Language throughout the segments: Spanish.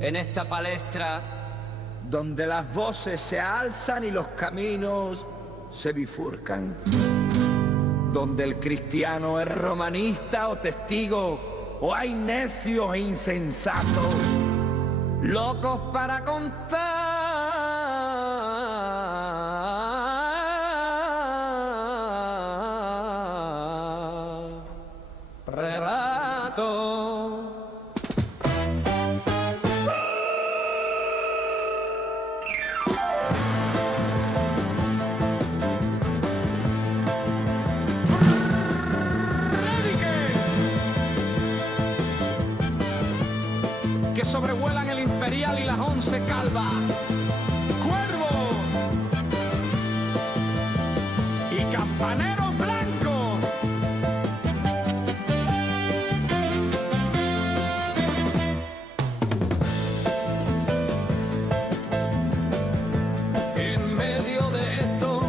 en esta palestra donde las voces se alzan y los caminos se bifurcan, donde el cristiano es romanista o testigo, o hay necios e insensatos, locos para contar relatos. Que sobrevuelan el Imperial y las 11 calvas. Cuervo y campaneros blancos. En medio de esto,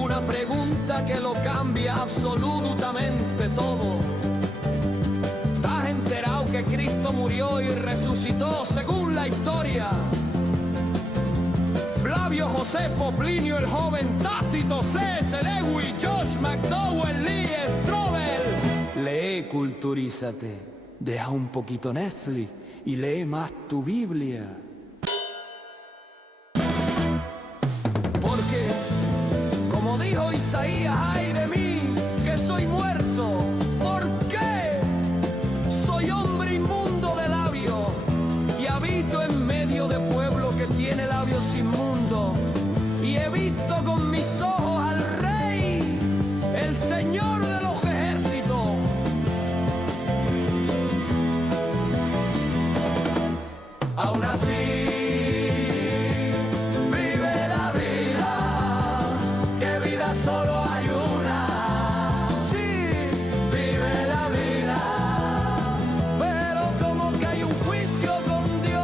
una pregunta que lo cambia absolutamente todo. Que Cristo murió y resucitó según la historia. Flavio Josefo, Plinio el Joven, Tácito, C.S. Lewis, Josh McDowell, Lee Strobel. Lee, culturízate, deja un poquito Netflix y lee más tu Biblia. Porque, como dijo Isaías, ay de mí, que soy muerto. Tiene labios inmundos y he visto con mis ojos al Rey, el Señor de los ejércitos. Aún así vive la vida, que vida solo hay una. Sí, vive la vida, pero como que hay un juicio con Dios.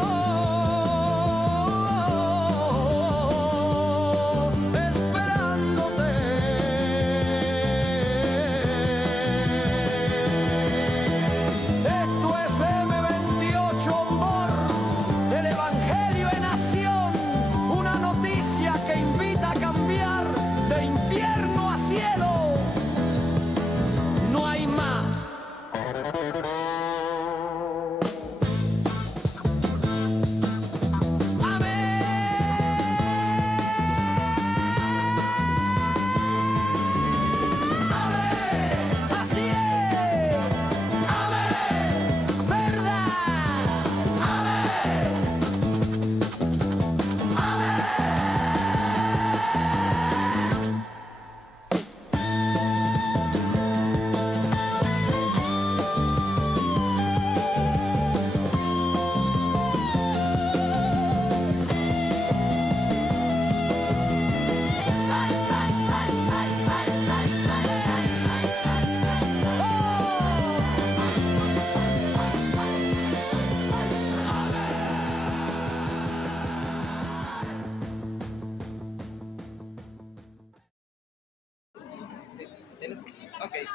Okay.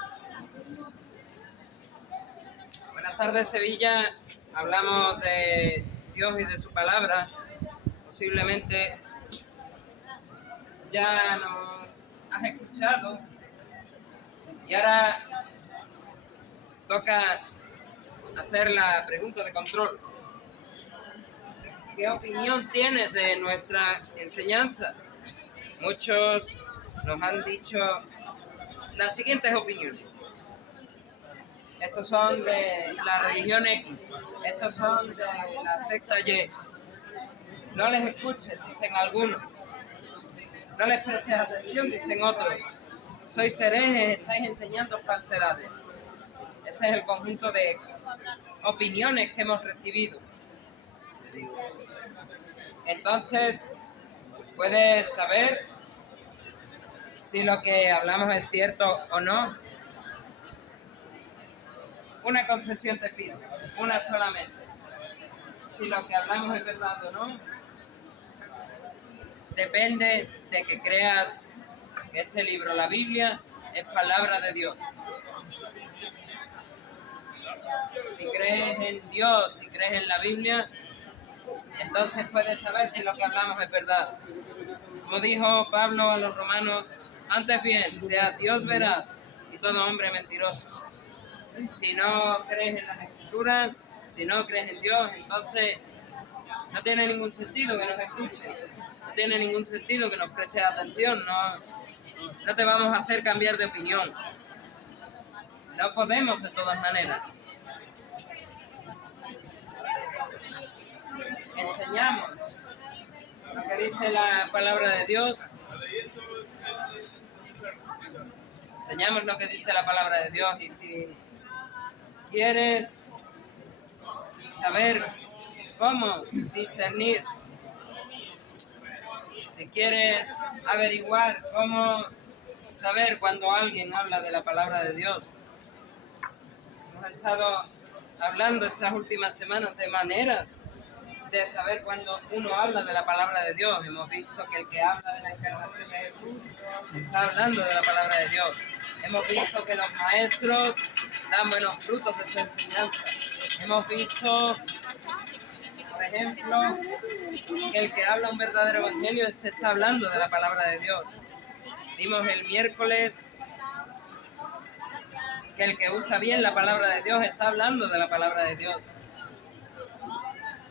Buenas tardes, Sevilla. Hablamos de Dios y de su palabra. Posiblemente ya nos has escuchado y ahora toca hacer la pregunta de control. ¿Qué opinión tienes de nuestra enseñanza? Muchos nos han dicho las siguientes opiniones. Estos son de la religión X, estos son de la secta Y. No les escuches, dicen algunos. No les prestes atención, dicen otros. Sois herejes, estáis enseñando falsedades. Este es el conjunto de opiniones que hemos recibido. Entonces, puedes saber si lo que hablamos es cierto o no. Una concesión te pido, una solamente. Si lo que hablamos es verdad o no, depende de que creas que este libro, la Biblia, es palabra de Dios. Si crees crees en Dios, si crees en la Biblia, entonces puedes saber si lo que hablamos es verdad. Como dijo Pablo a los romanos, antes bien, sea Dios veraz y todo hombre mentiroso. Si no crees en las Escrituras, si no crees en Dios, entonces no tiene ningún sentido que nos escuches, no tiene ningún sentido que nos prestes atención, no te vamos a hacer cambiar de opinión. No podemos de todas maneras. Enseñamos lo que dice la palabra de Dios. Enseñamos lo que dice la palabra de Dios, y si quieres saber cómo discernir, si quieres averiguar cómo saber cuando alguien habla de la palabra de Dios, hemos estado hablando estas últimas semanas de maneras de saber cuando uno habla de la palabra de Dios. Hemos visto que el que habla de la encarnación de Jesús está hablando de la palabra de Dios. Hemos visto que los maestros dan buenos frutos de su enseñanza. Hemos visto, por ejemplo, que el que habla un verdadero evangelio está hablando de la palabra de Dios. Vimos el miércoles que el que usa bien la palabra de Dios está hablando de la palabra de Dios.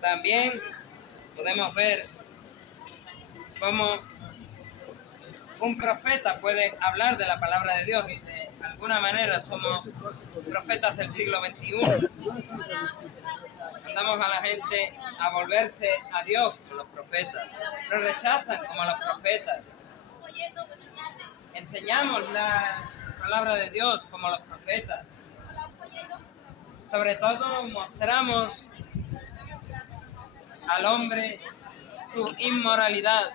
También podemos ver cómo un profeta puede hablar de la palabra de Dios, y de alguna manera somos profetas del siglo XXI. Mandamos a la gente a volverse a Dios como los profetas. Nos rechazan como los profetas. Enseñamos la palabra de Dios como los profetas. Sobre todo mostramos al hombre su inmoralidad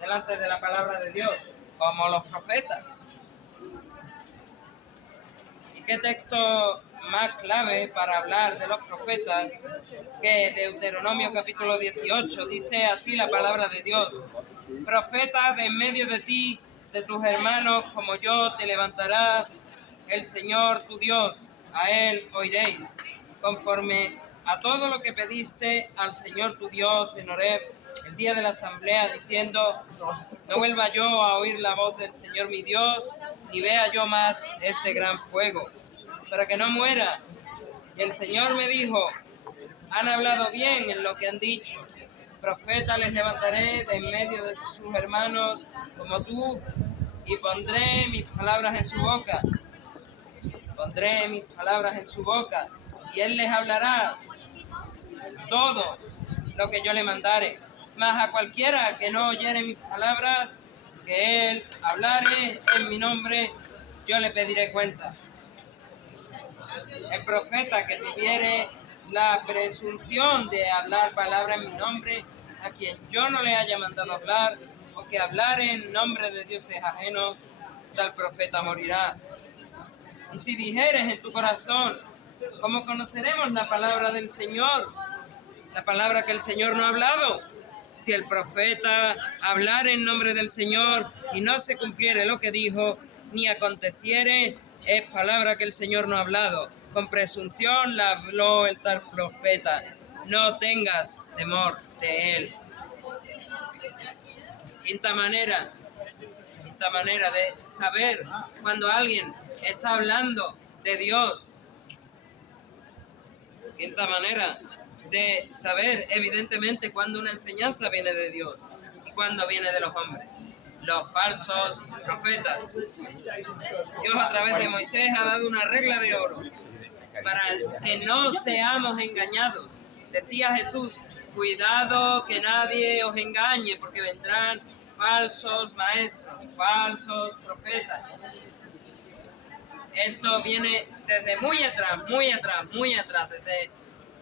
delante de la palabra de Dios, como los profetas. ¿Y qué texto más clave para hablar de los profetas que Deuteronomio capítulo 18? Dice así la palabra de Dios: profeta de en medio de ti, de tus hermanos, como yo, te levantará el Señor tu Dios, a él oiréis, conforme a todo lo que pediste al Señor tu Dios en Horeb, el día de la asamblea, diciendo: no vuelva yo a oír la voz del Señor mi Dios, ni vea yo más este gran fuego, para que no muera. Y el Señor me dijo: han hablado bien en lo que han dicho. Profeta les levantaré de en medio de sus hermanos como tú, y pondré mis palabras en su boca. Pondré mis palabras en su boca, y él les hablará todo lo que yo le mandare. Mas a cualquiera que no oyere mis palabras, que él hablare en mi nombre, yo le pediré cuentas. El profeta que tuviere la presunción de hablar palabras en mi nombre, a quien yo no le haya mandado hablar, o que hablare en nombre de dioses ajenos, tal profeta morirá. Y si dijeres en tu corazón: ¿cómo conoceremos la palabra del Señor? La palabra que el Señor no ha hablado. Si el profeta hablara en nombre del Señor y no se cumpliere lo que dijo, ni aconteciere, es palabra que el Señor no ha hablado. Con presunción la habló el tal profeta. No tengas temor de él. Quinta manera de saber cuando alguien está hablando de Dios. Quinta manera de saber, evidentemente, cuando una enseñanza viene de Dios y cuando viene de los hombres: los falsos profetas. Dios, a través de Moisés, ha dado una regla de oro para que no seamos engañados. Decía Jesús: cuidado que nadie os engañe, porque vendrán falsos maestros, falsos profetas. Esto viene desde muy atrás, desde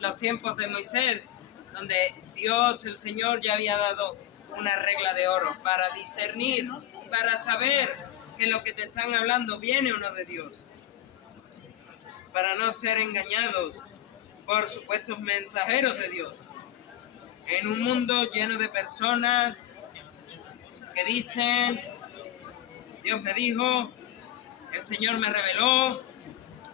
los tiempos de Moisés, donde Dios, el Señor, ya había dado una regla de oro para discernir, para saber que lo que te están hablando viene o no de Dios, para no ser engañados por supuestos mensajeros de Dios. En un mundo lleno de personas que dicen: Dios me dijo, el Señor me reveló.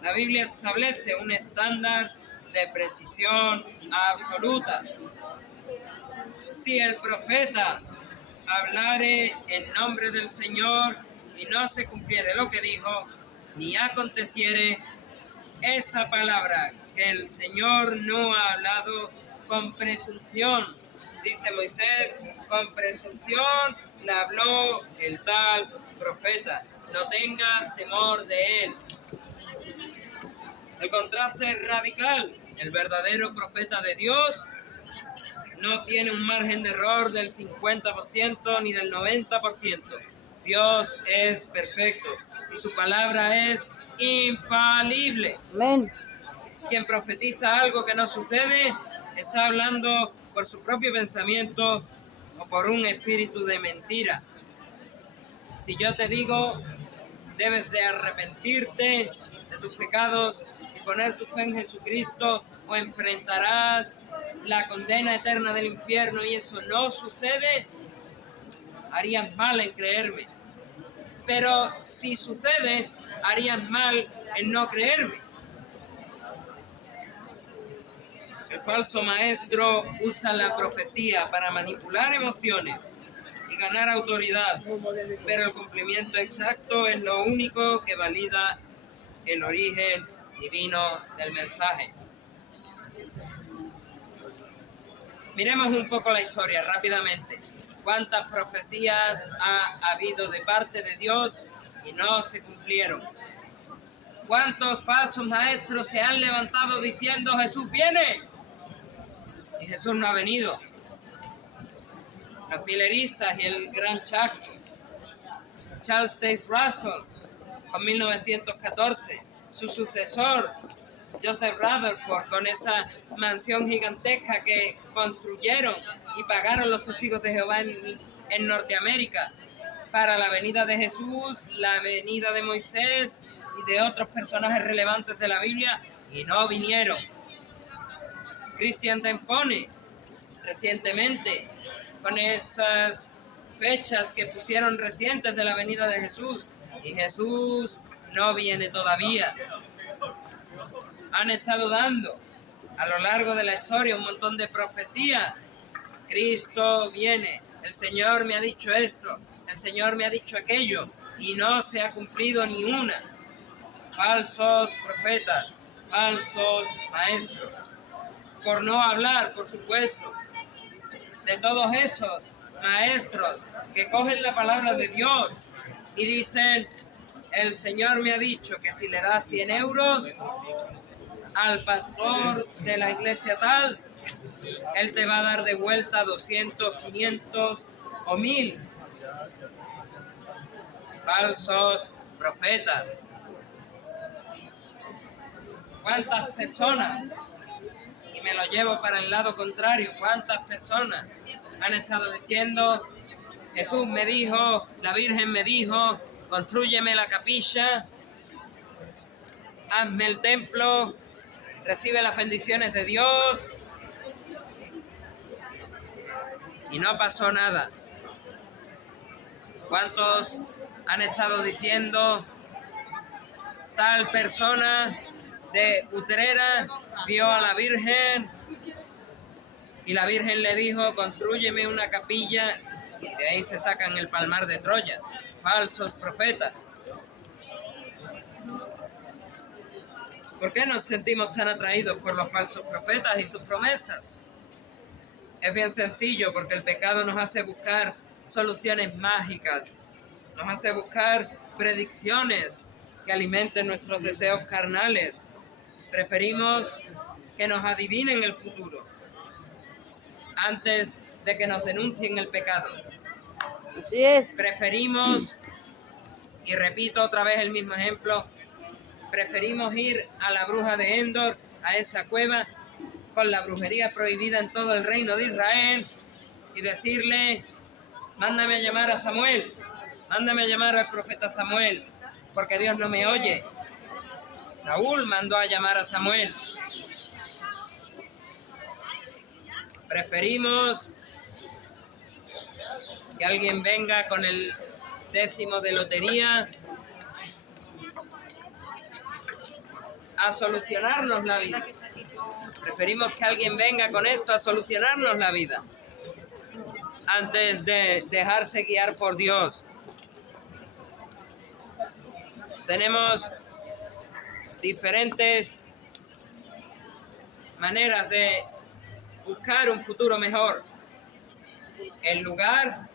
La Biblia establece un estándar de precisión absoluta. Si el profeta hablare en nombre del Señor y no se cumpliere lo que dijo, ni aconteciere esa palabra que el Señor no ha hablado con presunción. Dice Moisés, con presunción la habló el tal profeta. No tengas temor de él. El contraste es radical. El verdadero profeta de Dios no tiene un margen de error del 50% ni del 90%. Dios es perfecto y su palabra es infalible. Amén. Quien profetiza algo que no sucede está hablando por su propio pensamiento o por un espíritu de mentira. Si yo te digo, debes de arrepentirte de tus pecados y poner tu fe en Jesucristo o enfrentarás la condena eterna del infierno y eso no sucede, harías mal en creerme. Pero si sucede, harías mal en no creerme. El falso maestro usa la profecía para manipular emociones y ganar autoridad, pero el cumplimiento exacto es lo único que valida el origen divino del mensaje. Miremos un poco la historia rápidamente. ¿Cuántas profecías ha habido de parte de Dios y no se cumplieron? ¿Cuántos falsos maestros se han levantado diciendo Jesús viene? Y Jesús no ha venido. Los mileristas y el gran Charles Taze Russell, con 1914, su sucesor, Joseph Rutherford, con esa mansión gigantesca que construyeron y pagaron los testigos de Jehová en Norteamérica para la venida de Jesús, la venida de Moisés y de otros personajes relevantes de la Biblia, y no vinieron. Christian Tempone, recientemente, con esas fechas que pusieron recientes de la venida de Jesús, y Jesús no viene todavía. Han estado dando a lo largo de la historia un montón de profecías. Cristo viene, el Señor me ha dicho esto, el Señor me ha dicho aquello, y no se ha cumplido ni una. Falsos profetas, falsos maestros. Por no hablar, por supuesto, de todos esos maestros que cogen la palabra de Dios y dicen, el Señor me ha dicho que si le das 100 euros al pastor de la iglesia tal, él te va a dar de vuelta 200, 500 o 1000. Falsos profetas. ¿Cuántas personas? Y me lo llevo para el lado contrario. ¿Cuántas personas han estado diciendo, Jesús me dijo, la Virgen me dijo, constrúyeme la capilla, hazme el templo, recibe las bendiciones de Dios? Y no pasó nada. ¿Cuántos han estado diciendo, tal persona de Utrera vio a la Virgen y la Virgen le dijo, constrúyeme una capilla, y de ahí se sacan el palmar de Troya? Falsos profetas. ¿Por qué nos sentimos tan atraídos por los falsos profetas y sus promesas? Es bien sencillo, porque el pecado nos hace buscar soluciones mágicas, nos hace buscar predicciones que alimenten nuestros deseos carnales. Preferimos que nos adivinen el futuro antes de que nos denuncien el pecado. Así es. Preferimos, y repito otra vez el mismo ejemplo, preferimos ir a la bruja de Endor, a esa cueva con la brujería prohibida en todo el reino de Israel, y decirle, mándame a llamar a Samuel, mándame a llamar al profeta Samuel, porque Dios no me oye. Saúl mandó a llamar a Samuel. Preferimos que alguien venga con el 10º de lotería a solucionarnos la vida. Preferimos que alguien venga con esto a solucionarnos la vida antes de dejarse guiar por Dios. Tenemos diferentes maneras de buscar un futuro mejor. En lugar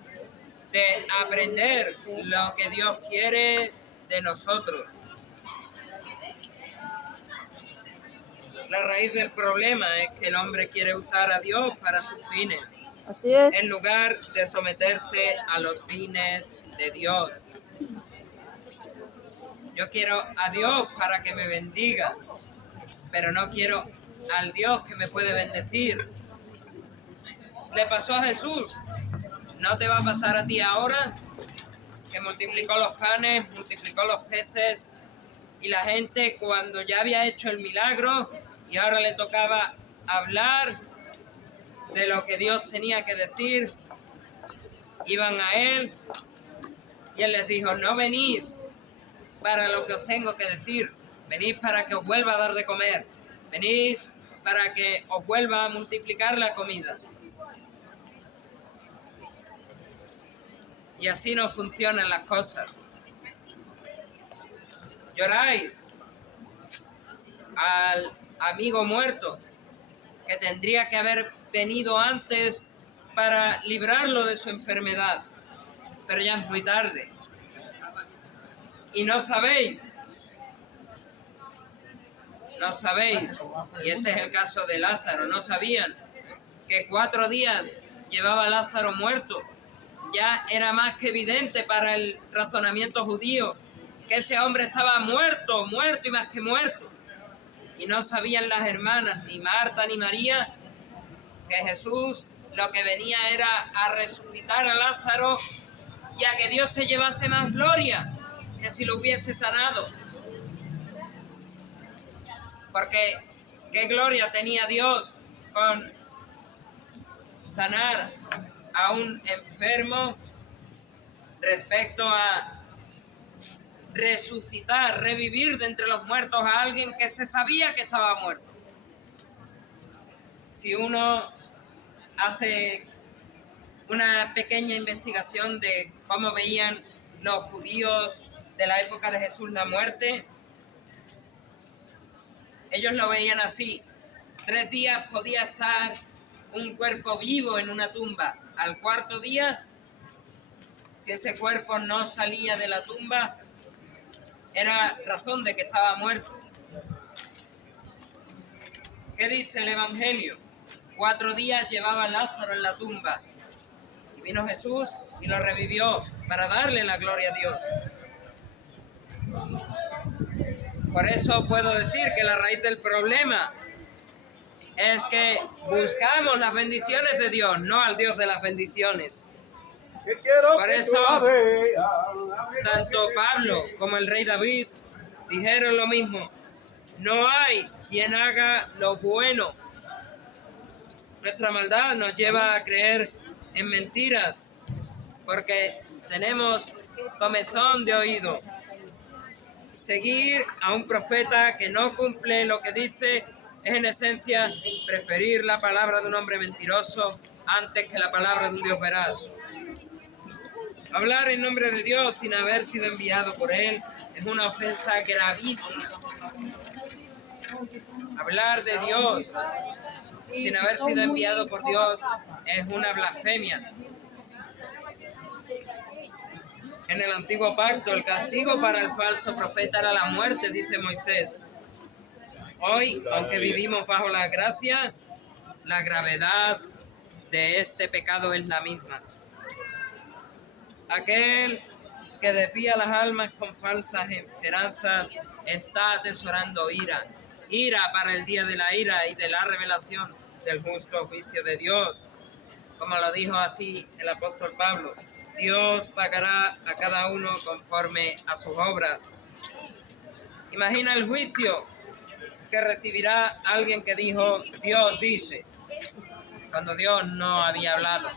de aprender lo que Dios quiere de nosotros. La raíz del problema es que el hombre quiere usar a Dios para sus fines, Así es. en lugar de someterse a los fines de Dios. Yo quiero a Dios para que me bendiga, pero no quiero al Dios que me puede bendecir. Le pasó a Jesús. ¿No te va a pasar a ti ahora? Que multiplicó los panes, multiplicó los peces, y la gente, cuando ya había hecho el milagro y ahora le tocaba hablar de lo que Dios tenía que decir, iban a él y él les dijo: no venís para lo que os tengo que decir, venís para que os vuelva a dar de comer, venís para que os vuelva a multiplicar la comida. Y así no funcionan las cosas. Lloráis al amigo muerto que tendría que haber venido antes para librarlo de su enfermedad, pero ya es muy tarde. Y no sabéis, y este es el caso de Lázaro, no sabían que 4 días llevaba Lázaro muerto. Ya era más que evidente para el razonamiento judío que ese hombre estaba muerto y más que muerto. Y no sabían las hermanas, ni Marta ni María, que Jesús lo que venía era a resucitar a Lázaro y a que Dios se llevase más gloria que si lo hubiese sanado. Porque qué gloria tenía Dios con sanar a un enfermo respecto a resucitar, revivir de entre los muertos a alguien que se sabía que estaba muerto. Si uno hace una pequeña investigación de cómo veían los judíos de la época de Jesús la muerte, ellos lo veían así: 3 días podía estar un cuerpo vivo en una tumba. Al 4.º día, si ese cuerpo no salía de la tumba, era razón de que estaba muerto. ¿Qué dice el Evangelio? 4 días llevaba Lázaro en la tumba y vino Jesús y lo revivió para darle la gloria a Dios. Por eso puedo decir que la raíz del problema es que buscamos las bendiciones de Dios, no al Dios de las bendiciones. Por eso, tanto Pablo como el rey David dijeron lo mismo: no hay quien haga lo bueno. Nuestra maldad nos lleva a creer en mentiras porque tenemos comezón de oído. Seguir a un profeta que no cumple lo que dice es en esencia preferir la palabra de un hombre mentiroso antes que la palabra de un Dios veraz. Hablar en nombre de Dios sin haber sido enviado por Él es una ofensa gravísima. Hablar de Dios sin haber sido enviado por Dios es una blasfemia. En el antiguo pacto, el castigo para el falso profeta era la muerte, dice Moisés. Hoy, aunque vivimos bajo la gracia, la gravedad de este pecado es la misma. Aquel que desvía las almas con falsas esperanzas está atesorando ira para el día de la ira y de la revelación del justo juicio de Dios. Como lo dijo así el apóstol Pablo: Dios pagará a cada uno conforme a sus obras. Imagina el juicio que recibirá alguien que dijo Dios dice, cuando Dios no había hablado.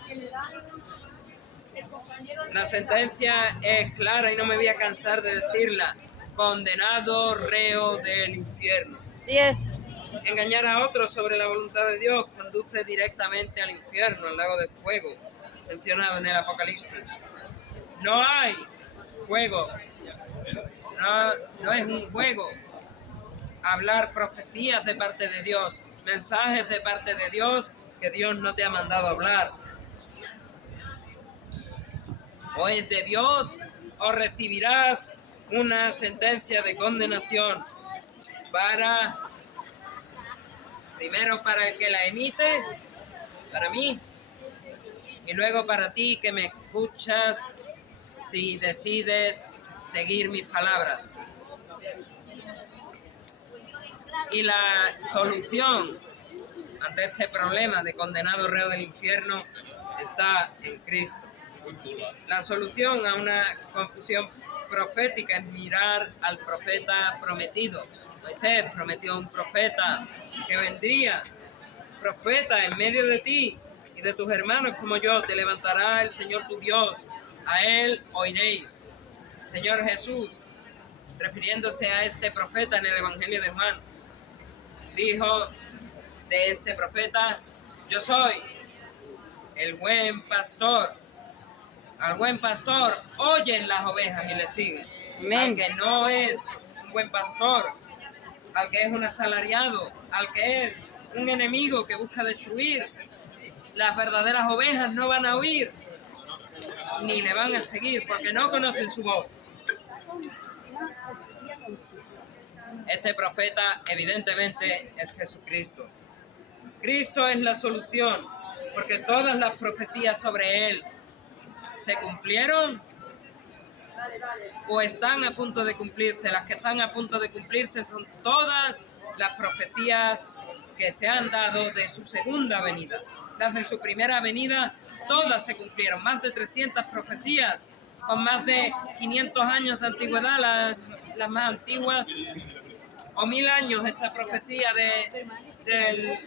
La sentencia es clara y no me voy a cansar de decirla: condenado, reo del infierno. Así es. Engañar a otros sobre la voluntad de Dios conduce directamente al infierno, al lago de fuego, mencionado en el Apocalipsis. No hay juego, no es un juego hablar profecías de parte de Dios, mensajes de parte de Dios que Dios no te ha mandado hablar. O es de Dios o recibirás una sentencia de condenación primero para el que la emite, para mí, y luego para ti que me escuchas si decides seguir mis palabras. Y la solución ante este problema de condenado reo del infierno está en Cristo. La solución a una confusión profética es mirar al profeta prometido. Moisés prometió un profeta que vendría, profeta en medio de ti y de tus hermanos como yo, te levantará el Señor tu Dios, a él oiréis. Señor Jesús, refiriéndose a este profeta en el Evangelio de Juan, dijo de este profeta: yo soy el buen pastor. Al buen pastor oyen las ovejas y le siguen. Amén. Al que no es un buen pastor, al que es un asalariado, al que es un enemigo que busca destruir, las verdaderas ovejas no van a oír ni le van a seguir porque no conocen su voz. Este profeta evidentemente es Jesucristo. Cristo es la solución, porque todas las profecías sobre él se cumplieron o están a punto de cumplirse. Las que están a punto de cumplirse son todas las profecías que se han dado de su segunda venida. Las de su primera venida, todas se cumplieron. Más de 300 profecías, con más de 500 años de antigüedad, las más antiguas, o 1000 años esta profecía del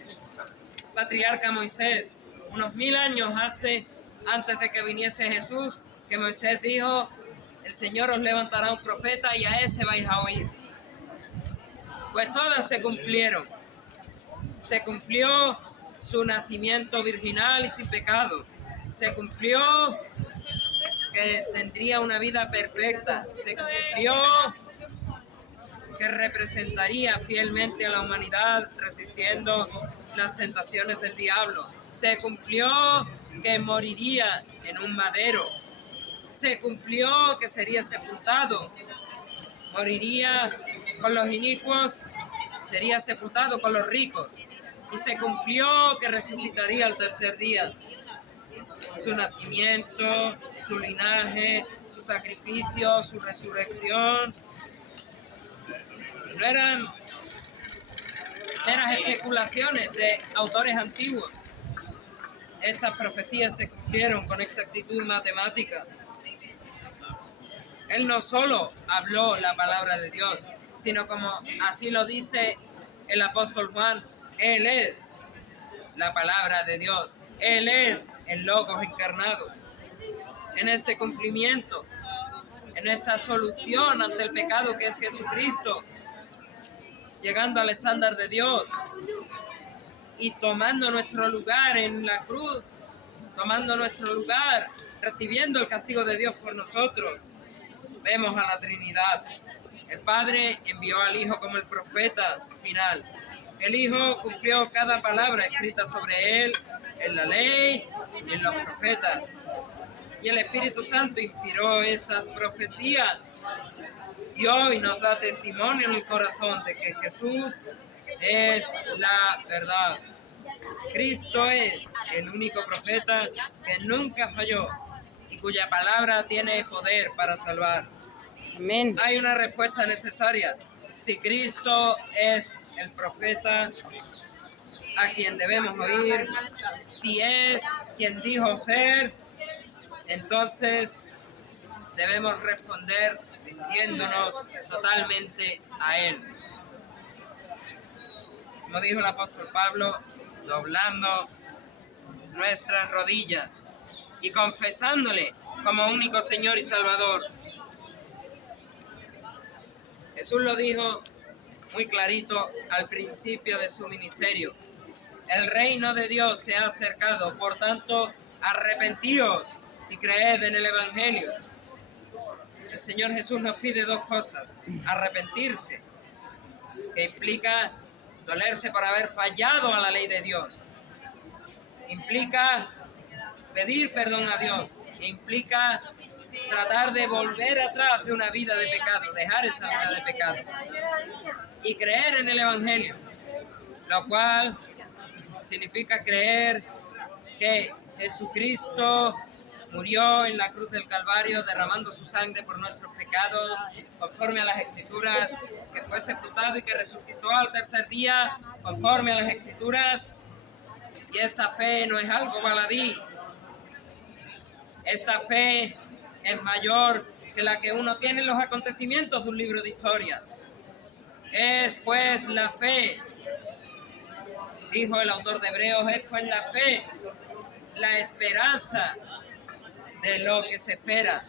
patriarca Moisés. Unos 1000 años antes de que viniese Jesús, que Moisés dijo: el Señor os levantará un profeta y a ese vais a oír. Pues todas se cumplieron. Se cumplió su nacimiento virginal y sin pecado. Se cumplió que tendría una vida perfecta. Se cumplió que representaría fielmente a la humanidad resistiendo las tentaciones del diablo. Se cumplió que moriría en un madero. Se cumplió que sería sepultado. Moriría con los inicuos, sería sepultado con los ricos. Y se cumplió que resucitaría al tercer día. Su nacimiento, su linaje, su sacrificio, su resurrección, no eran meras especulaciones de autores antiguos. Estas profecías se cumplieron con exactitud matemática. Él no solo habló la palabra de Dios, sino como así lo dice el apóstol Juan, Él es la palabra de Dios. Él es el Logos encarnado. En este cumplimiento, en esta solución ante el pecado que es Jesucristo, llegando al estándar de Dios y tomando nuestro lugar en la cruz, tomando nuestro lugar, recibiendo el castigo de Dios por nosotros, vemos a la Trinidad. El Padre envió al Hijo como el profeta final. El Hijo cumplió cada palabra escrita sobre él en la ley y en los profetas. Y el Espíritu Santo inspiró estas profecías y hoy nos da testimonio en el corazón de que Jesús es la verdad. Cristo es el único profeta que nunca falló y cuya palabra tiene poder para salvar. Amén. Hay una respuesta necesaria. Si Cristo es el profeta a quien debemos oír, si es quien dijo ser, entonces debemos responder rindiéndonos totalmente a Él. Como dijo el apóstol Pablo, doblando nuestras rodillas y confesándole como único Señor y Salvador. Jesús lo dijo muy clarito al principio de su ministerio. El reino de Dios se ha acercado, por tanto, arrepentíos y creed en el Evangelio. El Señor Jesús nos pide dos cosas: arrepentirse, que implica dolerse por haber fallado a la ley de Dios, implica pedir perdón a Dios, implica tratar de volver atrás de una vida de pecado, dejar esa vida de pecado, y creer en el Evangelio, lo cual significa creer que Jesucristo murió en la cruz del Calvario derramando su sangre por nuestros pecados, conforme a las Escrituras, que fue sepultado y que resucitó al tercer día, conforme a las Escrituras. Y esta fe no es algo baladí. Esta fe es mayor que la que uno tiene en los acontecimientos de un libro de historia. Es pues la fe, dijo el autor de Hebreos, es pues la fe, la esperanza de lo que se espera,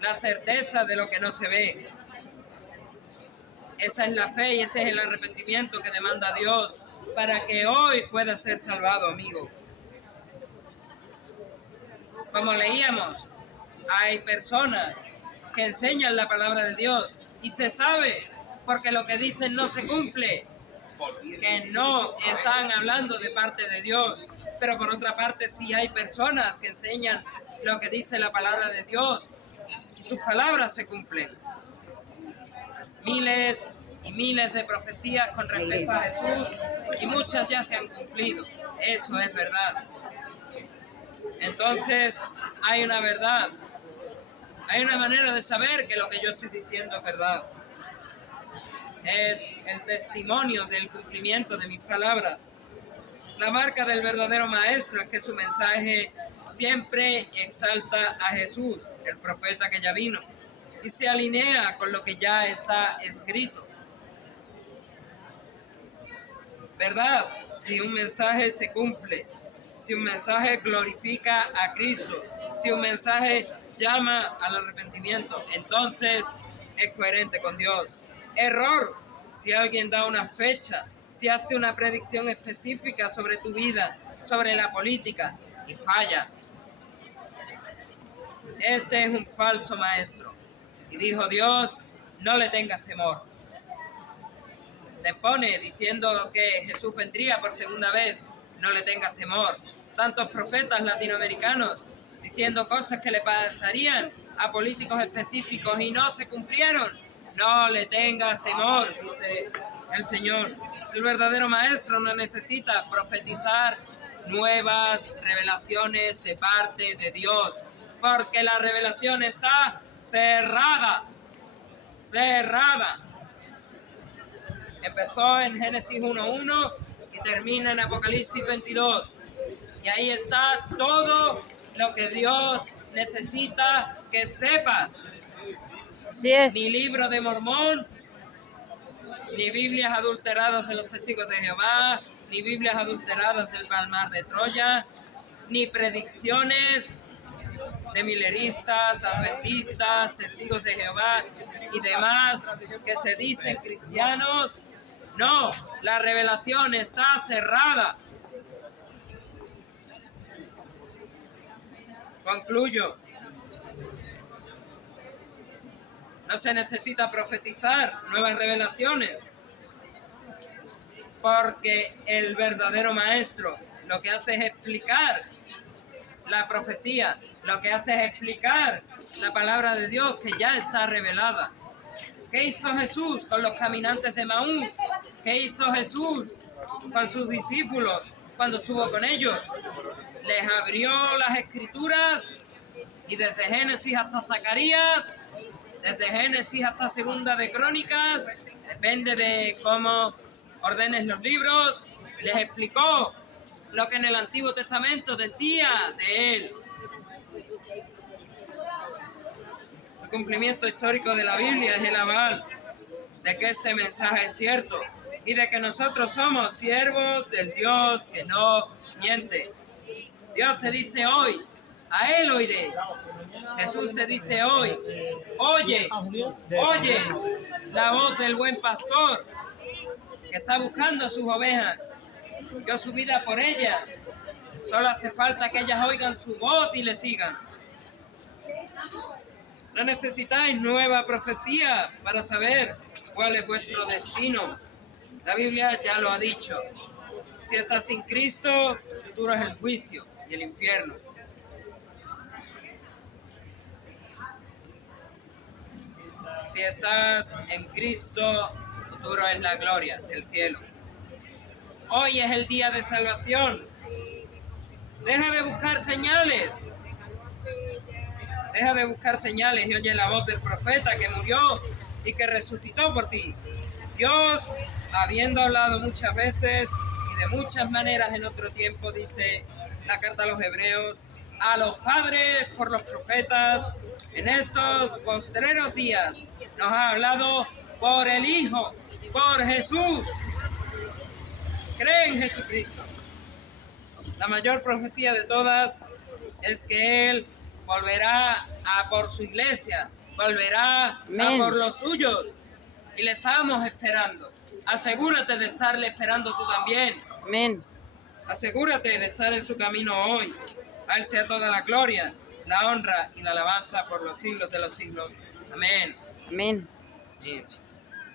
la certeza de lo que no se ve. Esa es la fe y ese es el arrepentimiento que demanda Dios para que hoy pueda ser salvado, amigo. Como leíamos, hay personas que enseñan la palabra de Dios y se sabe, porque lo que dicen no se cumple, que no están hablando de parte de Dios. Pero por otra parte sí hay personas que enseñan lo que dice la palabra de Dios y sus palabras se cumplen. Miles y miles de profecías con respecto a Jesús y muchas ya se han cumplido. Eso es verdad. Entonces hay una verdad, hay una manera de saber que lo que yo estoy diciendo es verdad. Es el testimonio del cumplimiento de mis palabras. La marca del verdadero maestro es que su mensaje siempre exalta a Jesús, el profeta que ya vino, y se alinea con lo que ya está escrito. ¿Verdad? Si un mensaje se cumple, si un mensaje glorifica a Cristo, si un mensaje llama al arrepentimiento, entonces es coherente con Dios. Error si alguien da una fecha, si hace una predicción específica sobre tu vida, sobre la política, y falla. Este es un falso maestro. Y dijo Dios, no le tengas temor. Te pone diciendo que Jesús vendría por segunda vez, no le tengas temor. Tantos profetas latinoamericanos diciendo cosas que le pasarían a políticos específicos y no se cumplieron. No le tengas temor, dice el Señor. El verdadero maestro no necesita profetizar nuevas revelaciones de parte de Dios, porque la revelación está cerrada. Cerrada. Empezó en Génesis 1:1 y termina en Apocalipsis 22. Y ahí está todo lo que Dios necesita que sepas. Así es. Ni libro de Mormón, ni Biblias adulteradas de los testigos de Jehová, ni Biblias adulteradas del Mar de Troya, ni predicciones de mileristas, adventistas, testigos de Jehová y demás que se dicen cristianos. No, la revelación está cerrada. Concluyo. No se necesita profetizar nuevas revelaciones, porque el verdadero maestro lo que hace es explicar la profecía, lo que hace es explicar la palabra de Dios que ya está revelada. ¿Qué hizo Jesús con los caminantes de Maús? ¿Qué hizo Jesús con sus discípulos cuando estuvo con ellos? Les abrió las Escrituras y desde Génesis hasta Zacarías, desde Génesis hasta Segunda de Crónicas, depende de cómo ordenes los libros, les explicó lo que en el Antiguo Testamento decía de él. El cumplimiento histórico de la Biblia es el aval de que este mensaje es cierto y de que nosotros somos siervos del Dios que no miente. Dios te dice hoy, a Él oiréis. Jesús te dice hoy, oye, oye, la voz del buen pastor que está buscando a sus ovejas, dio su vida por ellas. Solo hace falta que ellas oigan su voz y le sigan. No necesitáis nueva profecía para saber cuál es vuestro destino. La Biblia ya lo ha dicho. Si estás sin Cristo, tu futuro es el juicio y el infierno. Si estás en Cristo, tu futuro es la gloria, el cielo. Hoy es el día de salvación. Deja de buscar señales. Deja de buscar señales y oye la voz del profeta que murió y que resucitó por ti. Dios, habiendo hablado muchas veces y de muchas maneras en otro tiempo, dice la carta a los Hebreos, a los padres por los profetas, en estos postreros días nos ha hablado por el Hijo, por Jesús. Cree en Jesucristo. La mayor profecía de todas es que Él volverá a por su iglesia, volverá a por los suyos y le estamos esperando. Asegúrate de estarle esperando tú también. Amén. Asegúrate de estar en su camino hoy. A Él sea toda la gloria, la honra y la alabanza por los siglos de los siglos. Amén. Amén. Amén.